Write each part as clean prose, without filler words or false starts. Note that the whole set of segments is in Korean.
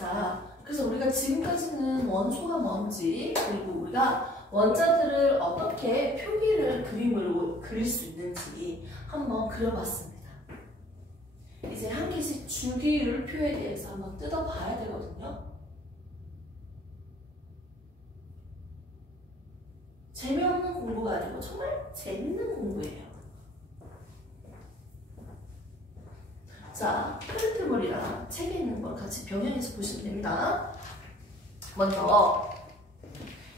자, 그래서 우리가 지금까지는 원소가 뭔지, 그리고 우리가 원자들을 어떻게 표기를 그림으로 그릴 수 있는지 한번 그려봤습니다. 이제 한 개씩 주기율표에 대해서 한번 뜯어봐야 되거든요. 재미없는 공부가 아니고 정말 재밌는 공부예요. 자, 프린트물이랑 책에 있는 걸 같이 병행해서 보시면 됩니다. 먼저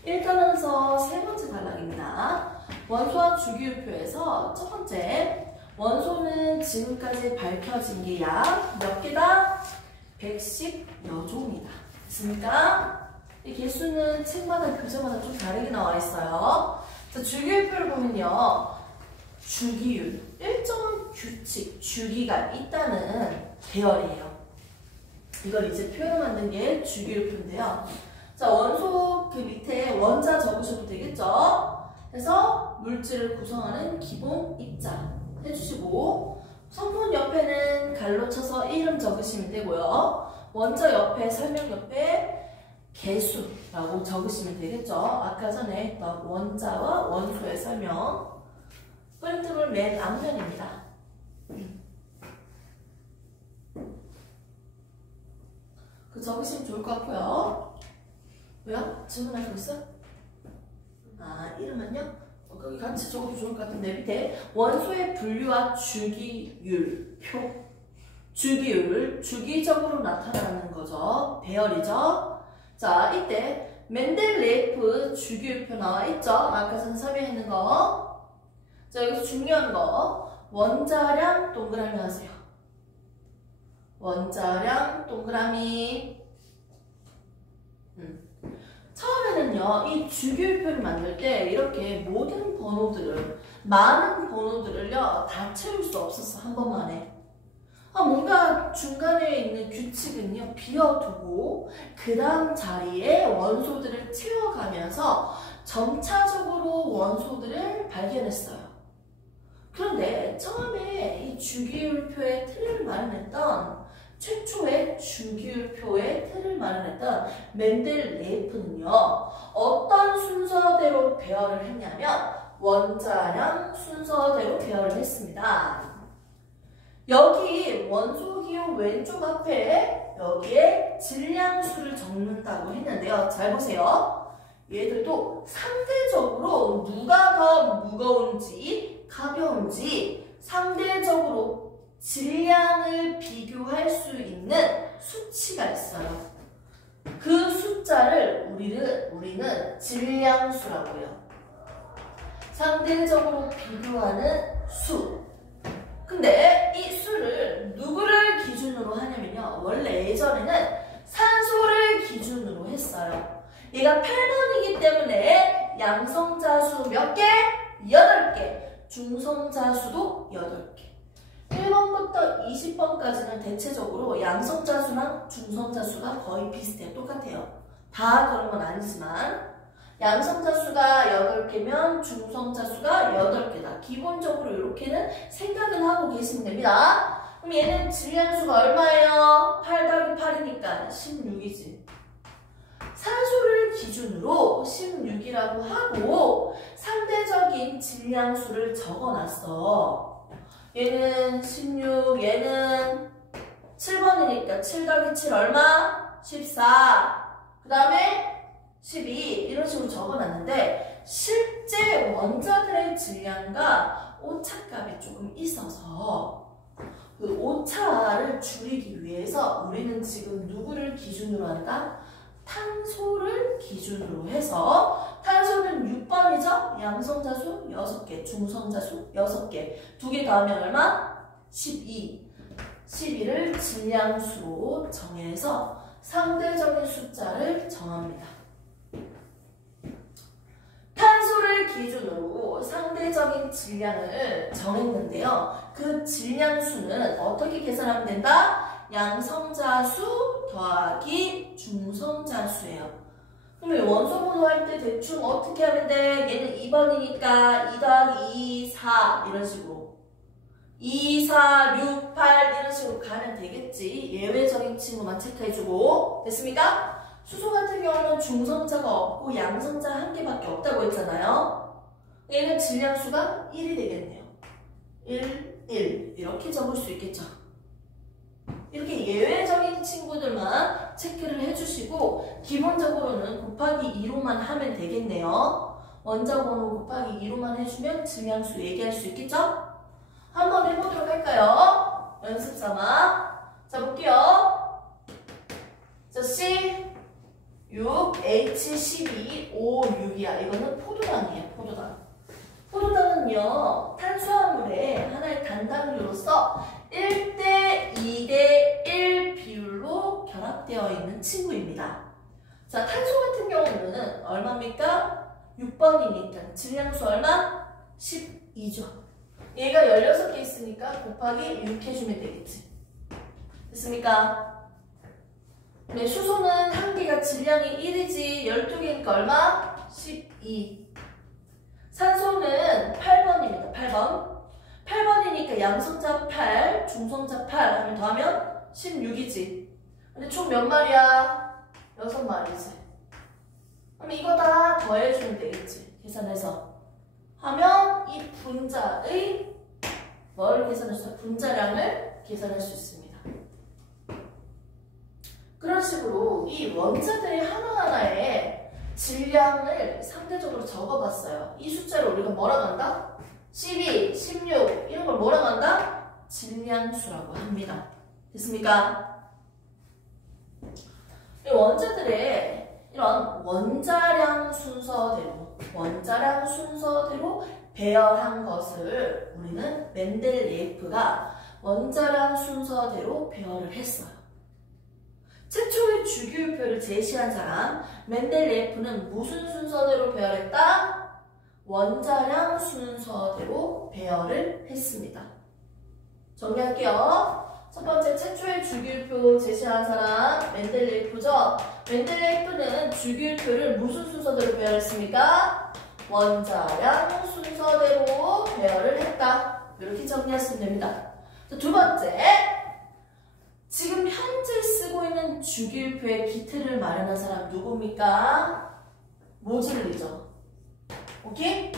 1단원서 세 번째 단락입니다. 원소와 주기율표에서 첫 번째, 원소는 지금까지 밝혀진 게 약 몇 개다? 110여 종이다. 됐습니까? 이 개수는 책마다 교재마다 좀 다르게 나와 있어요. 자, 주기율표를 보면요. 주기율, 일정한 규칙, 주기가 있다는 계열이에요. 이걸 이제 표현 만든 게 주기율표인데요. 자, 원소 그 밑에 원자 적으셔도 되겠죠? 그래서 물질을 구성하는 기본 입자 해주시고, 성분 옆에는 갈로 쳐서 이름 적으시면 되고요. 원자 옆에, 설명 옆에 개수라고 적으시면 되겠죠? 아까 전에 했던 원자와 원소의 설명. 프린트물 맨 앞면입니다. 그 적으시면 좋을 것 같고요. 왜요? 질문할 거 있어? 아, 이름은요? 거기 같이 적어도 좋을 것 같은데, 밑에 원소의 분류와 주기율표. 주기율, 주기적으로 나타나는 거죠. 배열이죠. 자, 이때 멘델레이프 주기율표 나와 있죠? 아까 전에 설명했는 거. 자, 여기서 중요한 거, 원자량 동그라미 하세요. 원자량 동그라미. 처음에는요, 이 주기율표를 만들 때 이렇게 모든 번호들을, 많은 번호들을요, 다 채울 수 없었어, 한 번만에. 뭔가 중간에 있는 규칙은요, 비워두고, 그 다음 자리에 원소들을 채워가면서 점차적으로 원소들을 발견했어요. 그런데 처음에 이 주기율표의 틀을 마련했던, 최초의 주기율표의 틀을 마련했던 멘델레이프는요, 어떤 순서대로 배열을 했냐면 원자량 순서대로 배열을 했습니다. 여기 원소 기호 왼쪽 앞에 여기에 질량수를 적는다고 했는데요. 잘 보세요. 얘들도 상대적으로 누가 더 무거운지 가벼운지 상대적으로 질량을 비교할 수 있는 수치가 있어요. 그 숫자를 우리는 질량수라고 해요. 상대적으로 비교하는 수. 근데 이 수를 누구를 기준으로 하냐면요. 원래 예전에는 산소를 기준으로 했어요. 얘가 8번이기 때문에 양성자수 몇 개? 8개. 중성자수도 8개. 1번부터 20번까지는 대체적으로 양성자수랑 중성자수가 거의 비슷해요. 똑같아요. 다 그런 건 아니지만 양성자수가 8개면 중성자수가 8개다. 기본적으로 이렇게는 생각을 하고 계시면 됩니다. 그럼 얘는 질량수가 얼마예요? 8 더하기 8이니까 16이지. 산소를 기준으로 16이라고 하고 상대적인 질량수를 적어놨어. 얘는 16, 얘는 7번이니까 7 더하기 7 얼마? 14. 그 다음에 12 이런 식으로 적어놨는데 실제 원자들의 질량과 오차값이 조금 있어서 그 오차를 줄이기 위해서 우리는 지금 누구를 기준으로 한다? 탄소를 기준으로 해서 탄소는 6번이죠? 양성자수 6개, 중성자수 6개 2개 더하면 얼마? 12 12를 질량수로 정해서 상대적인 숫자를 정합니다. 탄소를 기준으로 상대적인 질량을 정했는데요. 그 질량수는 어떻게 계산하면 된다? 양성자수 더하기 중성자수예요. 그러면 원소번호 할 때 대충 어떻게 하면 돼? 얘는 2번이니까 2 더하기 2, 4 이런 식으로 2, 4, 6, 8 이런 식으로 가면 되겠지. 예외적인 친구만 체크해주고. 됐습니까? 수소 같은 경우는 중성자가 없고 양성자 한 개밖에 없다고 했잖아요. 얘는 질량수가 1이 되겠네요. 1, 1 이렇게 적을 수 있겠죠. 이렇게 예외적인 친구들만 체크를 해주시고 기본적으로는 곱하기 2로만 하면 되겠네요. 원자 번호 곱하기 2로만 해주면 질량수 얘기할 수 있겠죠? 한번 해보도록 할까요? 연습 삼아. 자, 볼게요. 자, C 6, H 12, O 6이야. 이거는 포도당이에요. 포도당. 포도당은요, 탄수화물의 하나의 단당류로서 1대 2대 1 비율로 결합되어 있는 친구입니다. 자, 탄소 같은 경우는 얼마입니까? 6번이니까 질량수 얼마? 12죠. 얘가 16개 있으니까 곱하기 6 해주면 되겠지. 됐습니까? 네, 수소는 한 개가 질량이 1이지 12개니까 얼마? 12. 산소는 8번입니다. 8번. 8번이니까 양성자 8, 중성자 8 하면 더하면 16이지. 근데 총 몇 마리야? 6마리지. 그럼 이거 다 더해주면 되겠지. 계산해서. 하면 이 분자의 뭘 계산할 수 있어요? 분자량을 계산할 수 있습니다. 그런 식으로 이 원자들의 하나하나의 질량을 상대적으로 적어봤어요. 이 숫자를 우리가 뭐라고 한다? 12, 16 이런 걸 뭐라고 한다? 질량수라고 합니다. 됐습니까? 이 원자들의 이런 원자량 순서대로 배열한 것을 우리는 멘델레예프가 원자량 순서대로 배열을 했어요. 최초의 주기율표를 제시한 사람 멘델레예프는 무슨 순서대로 배열했다? 원자량 순서대로 배열을 했습니다. 정리할게요. 첫 번째 최초의 주기율표 제시한 사람 멘델레예프죠. 멘델레예프는 주기율표를 무슨 순서대로 배열했습니까? 원자량 순서대로 배열을 했다. 이렇게 정리하시면 됩니다. 두 번째, 지금 현재 쓰고 있는 주기율표의 기틀을 마련한 사람 누굽니까? 모즐리죠. 오케이?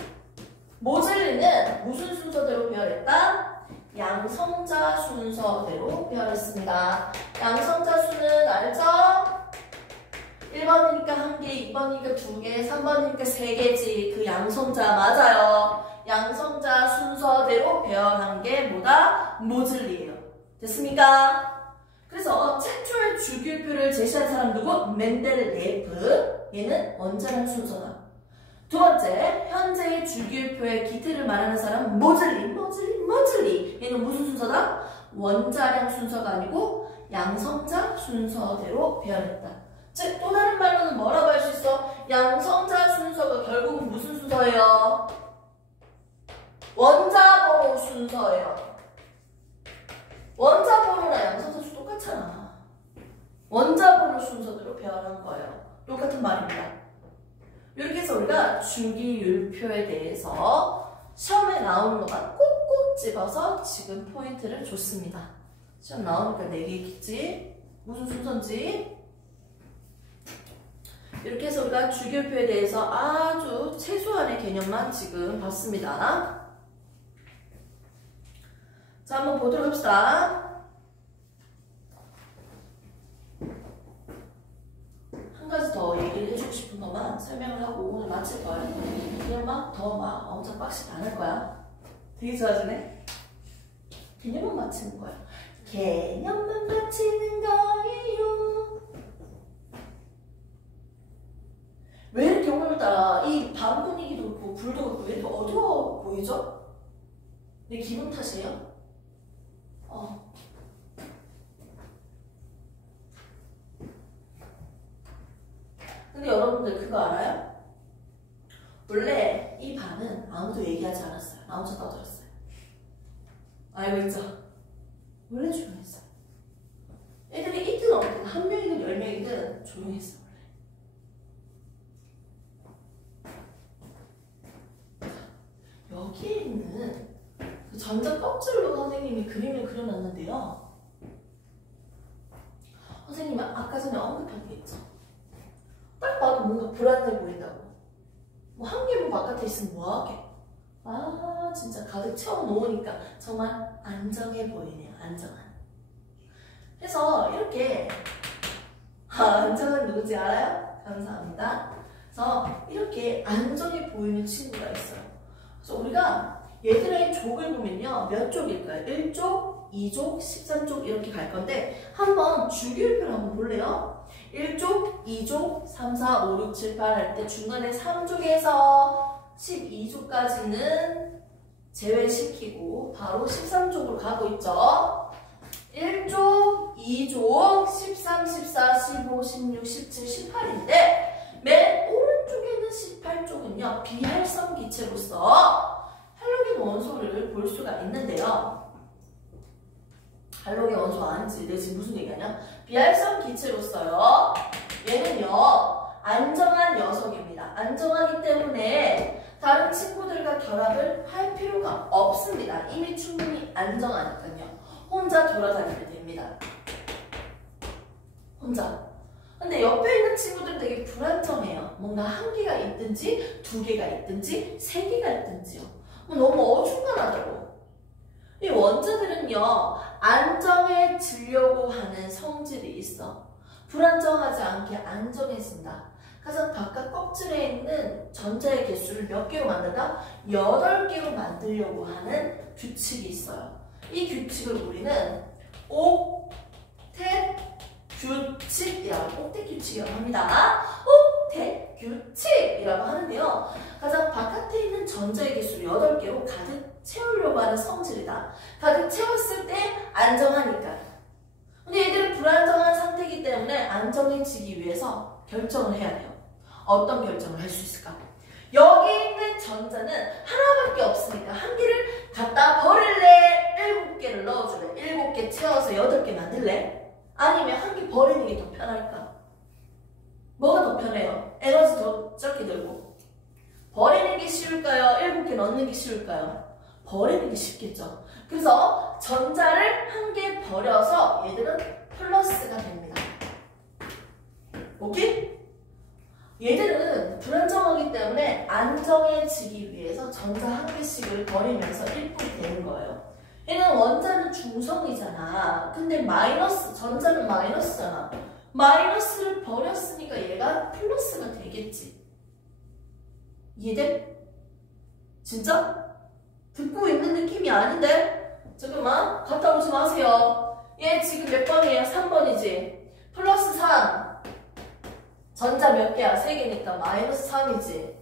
모즐리는 무슨 순서대로 배열했다? 양성자 순서대로 배열했습니다. 양성자 수는 알죠? 1번이니까 1개, 2번이니까 2개, 3번이니까 3개지. 그 양성자 맞아요. 양성자 순서대로 배열한 게 뭐다? 모즐리예요. 됐습니까? 그래서 최초의 주기율표를 제시한 사람 누구? 멘델레예프. 얘는 원자량 순서다. 두 번째, 현재의 주기율표의 기틀을 말하는 사람 모즐리. 얘는 무슨 순서다? 원자량 순서가 아니고 양성자 순서대로 배열했다. 즉, 또 다른 말로는 뭐라고 할 수 있어? 양성자 순서가 결국은 무슨 순서예요? 원자번호 순서예요. 원자번호나 양성자 수 똑같잖아. 원자번호 순서대로 배열한 거예요. 똑같은 말입니다. 이렇게 해서 우리가 주기율표에 대해서 시험에 나오는 것만 꼭꼭 집어서 지금 포인트를 줬습니다. 시험 나오니까 4개 있겠지? 무슨 순서인지. 이렇게 해서 우리가 주기율표에 대해서 아주 최소한의 개념만 지금 봤습니다. 자, 한번 보도록 합시다. 한 가지 더 얘기를 해주고 싶은 것만 설명을 하고 오늘 마칠 거야. 그냥 막 엄청 빡시게 안 할 거야. 되게 좋아지네. 개념만 맞히는 거야. 개념만 맞히는 거예요. 왜 이렇게 오늘따라 이 밤 분위기도 그렇고 불도 그렇고 왜 이렇게 어두워 보이죠? 내 기분 탓이에요? 근데 여러분들 그거 알아요? 원래 이 반은 아무도 얘기하지 않았어요. 나 혼자 떠들었어요. 알고 있죠? 원래 조용했어. 애들이 있든 없든 한 명이든 10명이든 조용했어. 원래 여기에 있는 그 전자 껍질로 선생님이 그림을 그려놨는데요. 선생님이 아까 전에 언급한 게 있죠. 딱 봐도 뭔가 불안해 보인다고. 뭐 한 개 뭐 바깥에 있으면 뭐하게? 아 진짜 가득 채워놓으니까 정말 안정해 보이네요. 안정한. 그래서 이렇게 안정한 누군지 알아요? 감사합니다. 그래서 이렇게 안정해 보이는 친구가 있어요. 그래서 우리가 얘들의 족을 보면요. 몇 족일까요? 1족, 2족, 13족 이렇게 갈 건데 한번 주기율표를 한번 볼래요? 1족, 2족, 3, 4, 5, 6, 7, 8 할 때 중간에 3족에서 12족까지는 제외시키고 바로 13족으로 가고 있죠. 1족, 2족, 13, 14, 15, 16, 17, 18인데 맨 오른쪽에 있는 18쪽은요. 비활성 기체로서 할로겐 원소를 볼 수가 있는데요. 할로겐 원소 아닌지 내가 지금 무슨 얘기하냐? 비활성 기체로서요. 얘는요. 안정한 녀석입니다. 안정하기 때문에 다른 친구들과 결합을 할 필요가 없습니다. 이미 충분히 안정하니까요. 혼자 돌아다니면 됩니다. 혼자. 근데 옆에 있는 친구들은 되게 불안정해요. 뭔가 한 개가 있든지 두 개가 있든지 세 개가 있든지요. 너무 어중간하다고. 이 원자들은요. 안정해지려고 하는 성질이 있어. 불안정하지 않게 안정해진다. 가장 바깥 껍질에 있는 전자의 개수를 몇 개로 만든다? 8개로 만들려고 하는 규칙이 있어요. 이 규칙을 우리는 옥텟 규칙이라고, 옥텟 규칙이라고 합니다. 옥텟 규칙이라고 하는데요. 가장 바깥에 있는 전자의 개수를 8개로 가득 채우려고 하는 성질이다. 가득 채웠을 때 안정하니까. 근데 얘들은 불안정한 상태이기 때문에 안정해지기 위해서 결정을 해야 돼요. 어떤 결정을 할 수 있을까? 여기 있는 전자는 하나밖에 없으니까 한 개를 갖다 버릴래? 7개를 넣어줄래? 7개 채워서 8개 만들래? 아니면 한 개 버리는 게 더 편할까? 뭐가 더 편해요? 에너지 더 적게 들고. 버리는 게 쉬울까요? 7개 넣는 게 쉬울까요? 버리는 게 쉽겠죠. 그래서 전자를 한 개 버려서 얘들은 플러스가 됩니다. 오케이? 얘들은 불안정하기 때문에 안정해지기 위해서 전자 한 개씩을 버리면서 1뿔이 되는 거예요. 얘는 원자는 중성이잖아. 근데 마이너스, 전자는 마이너스잖아. 마이너스를 버렸으니까 얘가 플러스가 되겠지. 이해돼? 진짜? 듣고 있는 느낌이 아닌데? 잠깐만, 갔다 오지 마세요. 얘 지금 몇 번이에요? 3번이지? 플러스 3. 전자 몇 개야? 3개니까 마이너스 3이지.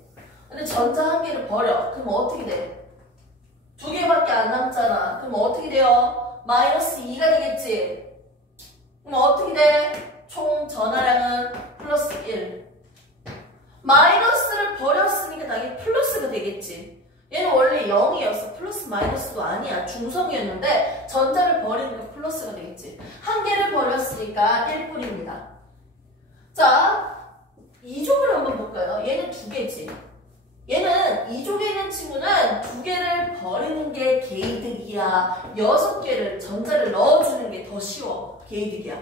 근데 전자 한 개를 버려. 그럼 어떻게 돼? 2개밖에 안 남잖아. 그럼 어떻게 돼요? 마이너스 2가 되겠지. 그럼 어떻게 돼? 총 전하량은 플러스 1. 마이너스를 버렸으니까 당연히 플러스가 되겠지. 얘는 원래 0이었어. 플러스 마이너스도 아니야. 중성이었는데 전자를 버리니까 플러스가 되겠지. 한 개를 버렸으니까 1뿔입니다. 자, 2족을 한번 볼까요? 얘는 2개지. 얘는 2족에 있는 친구는 2개를 버리는 게 개이득이야. 6개를 전자를 넣어주는 게 더 쉬워. 개이득이야.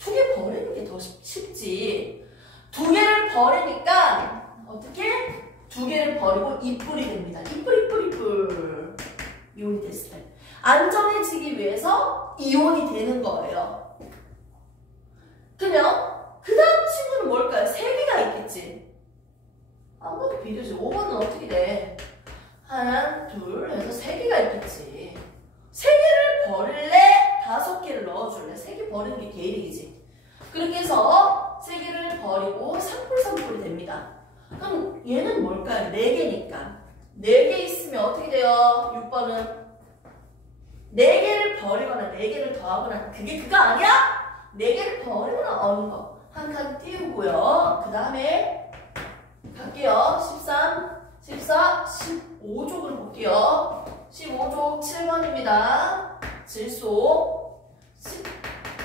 2개 버리는 게 더 쉽지. 2개를 버리니까 어떻게? 2개를 버리고 2뿔이 됩니다. 2뿔. 이온이 됐을 때. 안정해지기 위해서 이온이 되는 거예요. 그러면 그 다음 친구는 뭘까요? 3개가 있겠지. 아무것도 비교지. 5번은 어떻게 돼? 하나, 둘 해서 3개가 있겠지. 3개를 버릴래? 5개를 넣어줄래? 3개 버리는 게 개이득이지. 그렇게 해서 3개를 버리고 3뿔이 됩니다. 그럼 얘는 뭘까요? 4개니까. 4개 있으면 어떻게 돼요? 6번은 4개를 버리거나 4개를 더하거나 그게 그거 아니야? 4개를 버리거나 어는 거. 한 칸 띄우고요. 그 다음에 갈게요. 13, 14, 15족으로 볼게요. 15족 7번입니다. 질소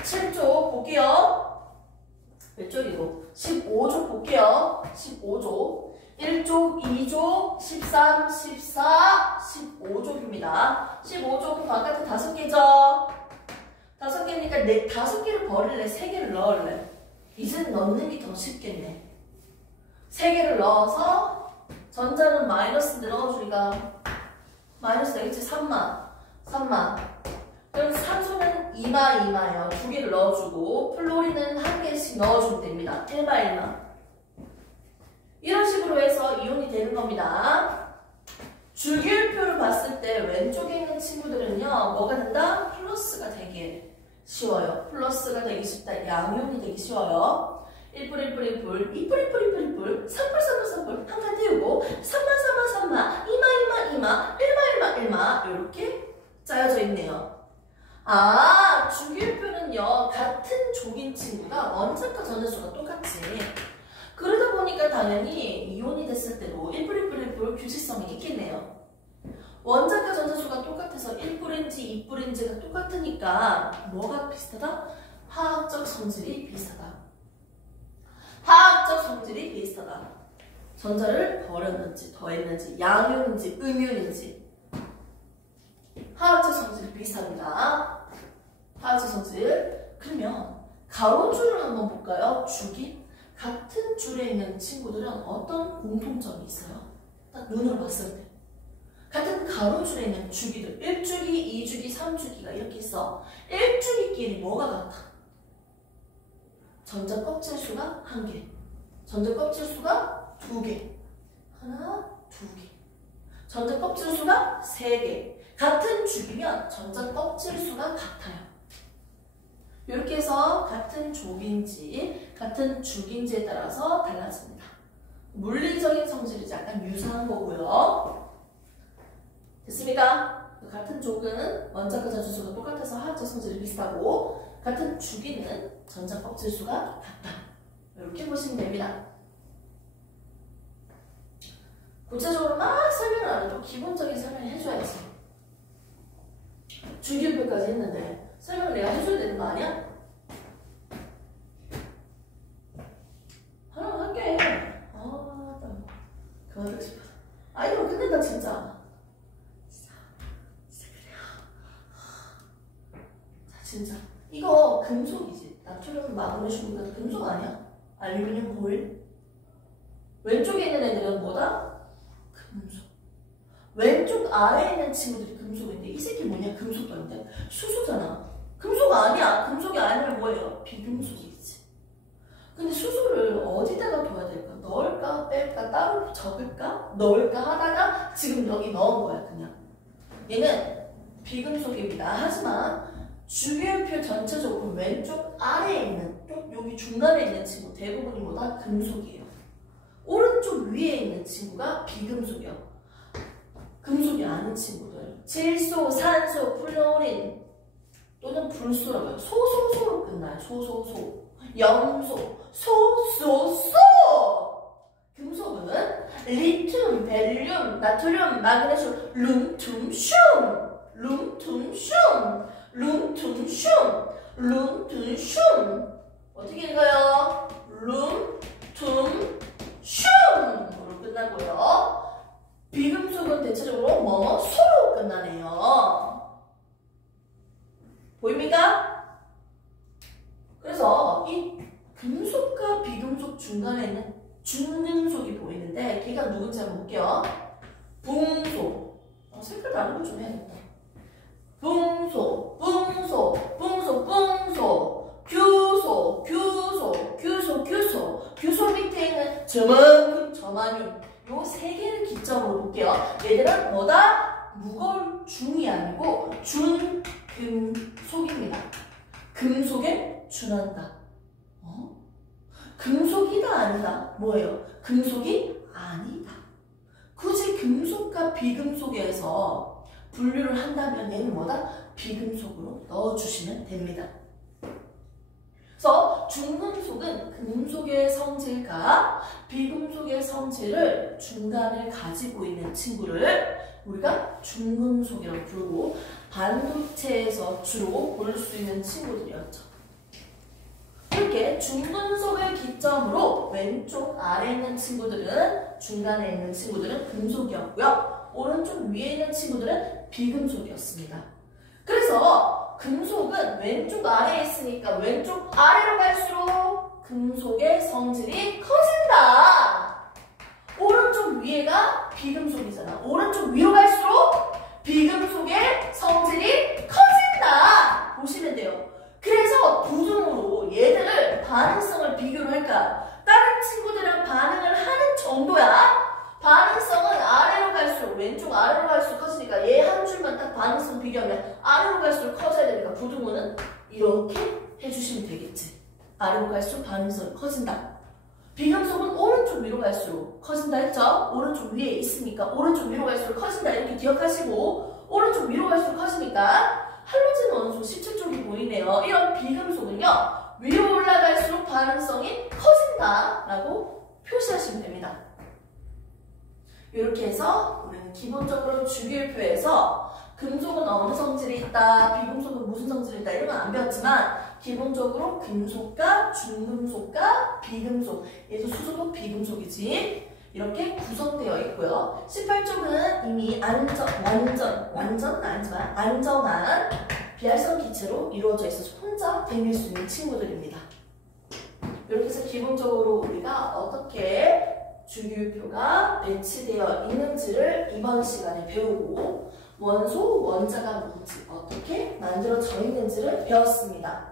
17족 볼게요. 몇 쪽이고? 15족 볼게요. 15족. 1족, 2족, 13, 14, 15족입니다. 15족은 바깥에 5개죠? 5개니까 5개를 버릴래? 3개를 넣을래? 이제는 넣는 게 더 쉽겠네. 3개를 넣어서 전자는 마이너스 넣어주니까 마이너스 되겠지? 3마. 그럼 산소는 2마예요. 2개를 넣어주고 플로린은 1개씩 넣어주면 됩니다. 1마. 이런 식으로 해서 이온이 되는 겁니다. 주기율표를 봤을 때 왼쪽에 있는 친구들은요. 뭐가 된다? 플러스가 되기 쉬워요. 플러스가 되기 쉽다. 양이온이 되기 쉬워요. 1불, 1불, 1불, 2불, 2불, 2불, 2불, 3불, 3불, 3불 한 칸 띄우고 3마, 2마, 2마, 1마, 1마, 1마 이렇게 짜여져 있네요. 주기율표는요. 같은 족인 친구가 원자과 전자수가 똑같지. 그러다 보니까 당연히 이온이 됐을 때도 1불, 1불, 1불 규칙성이 있겠네요. 원자과 전자수가 똑같아서 1불인지 2불인지가 똑같으니까 뭐가 비슷하다? 화학적 성질이 비슷하다. 화학적 성질이 비슷하다. 전자를 버렸는지 더했는지 양이온인지 음이온인지 화학적 성질이 비슷합니다. 화학적 성질. 그러면 가로줄을 한번 볼까요? 주기. 같은 줄에 있는 친구들은 어떤 공통점이 있어요? 딱 눈으로 봤을 때. 같은 가로줄에 있는 주기들. 1주기, 2주기, 3주기가 이렇게 있어. 1주기끼리 뭐가 같아? 전자 껍질 수가 1개. 전자 껍질 수가 2개. 하나, 2개. 전자 껍질 수가 3개. 같은 주기면 전자 껍질 수가 같아요. 이렇게 해서 같은 족인지 같은 주기인지에 따라서 달라집니다. 물리적인 성질이 약간 유사한 거고요. 됐습니까? 같은 족은 원자과 전자수가 똑같아서 화학적 성질이 비슷하고 같은 주기는 전자 껍질 수가 같다. 이렇게 보시면 됩니다. 구체적으로 막 설명을 안 해도 기본적인 설명을 해줘야지. 주기율표까지 했는데 설명을 내가 해줘야 되는 거 아니야? 하나만 할게. 그만두고 싶어. 이거 끝낸다 진짜. 자 진짜 이거 금속이지. 나트륨, 마그네슘 같은 금속 아니야? 알루미늄, 보일. 왼쪽에 있는 애들은 뭐다? 금속. 왼쪽 아래에 있는 친구들이 금속인데 이 새끼 뭐냐? 금속도 아닌데 수소잖아. 금속 아니야. 금속이 아니면 뭐예요? 비금속이지. 근데 수소를 어디다가 둬야 될까? 넣을까? 뺄까? 따로 적을까? 넣을까? 하다가 지금 여기 넣은 거야 그냥. 얘는 비금속입니다. 하지만 주기율표 전체적으로 왼쪽 아래에 있는 또 여기 중간에 있는 친구 대부분이 뭐다? 금속이에요. 오른쪽 위에 있는 친구가 비금속이요. 금속이 아닌 친구들. 질소, 산소, 플로린 또는 불소라고 해요. 소소소로 끝나요. 소소소. 염소, 소소소. 금속은 리튬, 벨륨, 나트륨, 마그네슘, 룸툼슘, 룸툼슘, 룸툼슘, 룸툼슘. 어떻게 읽어요? 룸툼슘으로 끝나고요. 비금속은 대체적으로 뭐뭐 소로 끝나네요. 보입니까? 그래서 이 금속과 비금속 중간에 있는 준금속이 보이는데 걔가 누군지 한번 볼게요. 붕소. 색깔 다른 거 좀 해야겠다. 붕소, 붕소, 붕소, 붕소, 규소, 규소, 규소, 규소. 규소 밑에 있는 저만큼, 저만큼. 요 세 개를 기점으로 볼게요. 얘들은 뭐다? 무거울 중이 아니고 준금속입니다. 금속에 준한다. 금속이다 아니다. 뭐예요? 금속이 아니다. 굳이 금속과 비금속에서 분류를 한다면 얘는 뭐다? 비금속으로 넣어주시면 됩니다. 그래서 중금속은 금속의 성질과 비금속의 성질을 중간을 가지고 있는 친구를 우리가 중금속이라고 부르고 반도체에서 주로 볼 수 있는 친구들이었죠. 이렇게 중금속을 기점으로 왼쪽 아래에 있는 친구들은, 중간에 있는 친구들은 금속이었고요. 오른쪽 위에 있는 친구들은 비금속이었습니다. 그래서 금속은 왼쪽 아래에 있으니까 왼쪽 아래로 갈수록 금속의 성질이 커진다. 오른쪽 위에가 비금속이잖아. 오른쪽 위로 갈수록 비금속의 성질이 커진다. 보시면 돼요. 그래서 부등으로 얘들을 반응성을 비교를 할까? 다른 친구들이랑 반응을 하는 정도야. 반응성은 아래로 갈수록, 왼쪽 아래로 갈수록 커지니까 얘 한 줄만 딱 반응성 비교하면 아래로 갈수록 커져야 되니까 부등호는 이렇게 해주시면 되겠지. 아래로 갈수록 반응성이 커진다. 비금속은 오른쪽 위로 갈수록 커진다 했죠? 오른쪽 위에 있으니까 오른쪽 위로 갈수록 커진다 이렇게 기억하시고, 오른쪽 위로 갈수록 커지니까 할로젠 원소 17쪽이 보이네요. 이런 비금속은요, 위로 올라갈수록 반응성이 커진다라고 표시하시면 됩니다. 이렇게 해서 우리는 기본적으로 주기율표에서 금속은 어느 성질이 있다, 비금속은 무슨 성질이 있다 이런 건 안 배웠지만 기본적으로 금속과 중금속과 비금속, 얘도 수소도 비금속이지, 이렇게 구성되어 있고요. 18쪽은 이미 완전 아니지만 안정한 비활성 기체로 이루어져 있어서 혼자 다닐 수 있는 친구들입니다. 이렇게 해서 기본적으로 우리가 어떻게 주기율표가 배치되어 있는지를 이번 시간에 배우고, 원소, 원자가 뭔지, 어떻게 만들어져 있는지를 배웠습니다.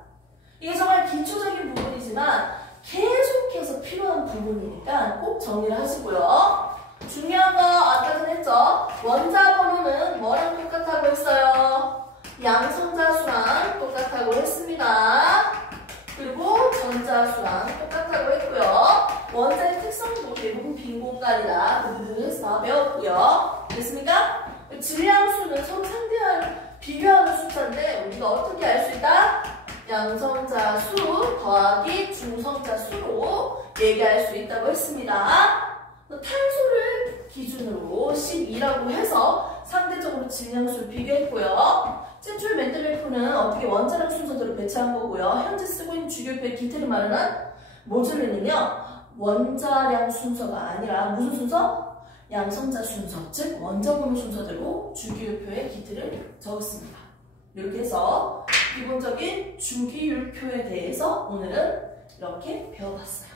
이게 정말 기초적인 부분이지만 계속해서 필요한 부분이니까 꼭 정리를 하시고요. 중요한 거 아까 전에 했죠? 원자 번호는 뭐랑 똑같다고 했어요? 양성자수랑 똑같다고 했습니다. 그리고 전자수랑 똑같다고 했고요. 원자의 특성도 대부분 빈 공간이다 해서 배웠고요. 됐습니까? 질량수는 서로 상대하는, 비교하는 숫자인데 우리가 어떻게 알 수 있다? 양성자수 더하기 중성자수로 얘기할 수 있다고 했습니다. 탄소를 기준으로 12라고 해서 상대적으로 질량수를 비교했고요. 젠출 멘델레이프는 어떻게 원자량 순서대로 배치한 거고요. 현재 쓰고 있는 주기율표의 기태를 말하는 모듈에는요, 원자량 순서가 아니라 무슨 순서? 양성자 순서, 즉 원자번호 순서대로 주기율표의 기태를 적었습니다. 이렇게 해서 기본적인 주기율표에 대해서 오늘은 이렇게 배워봤어요.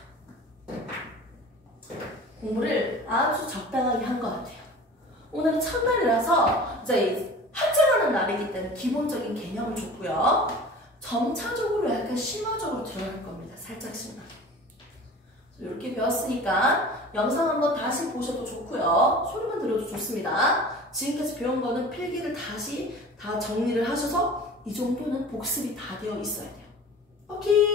공부를 아주 적당하게 한 것 같아요. 오늘은 첫날이라서 이제 합창하는 날이기 때문에 기본적인 개념을 줬고요. 점차적으로 약간 심화적으로 들어갈 겁니다. 살짝 심화. 이렇게 배웠으니까 영상 한번 다시 보셔도 좋고요. 소리만 들어도 좋습니다. 지금까지 배운 거는 필기를 다시 다 정리를 하셔서 이 정도는 복습이 다 되어 있어야 돼요. 오케이.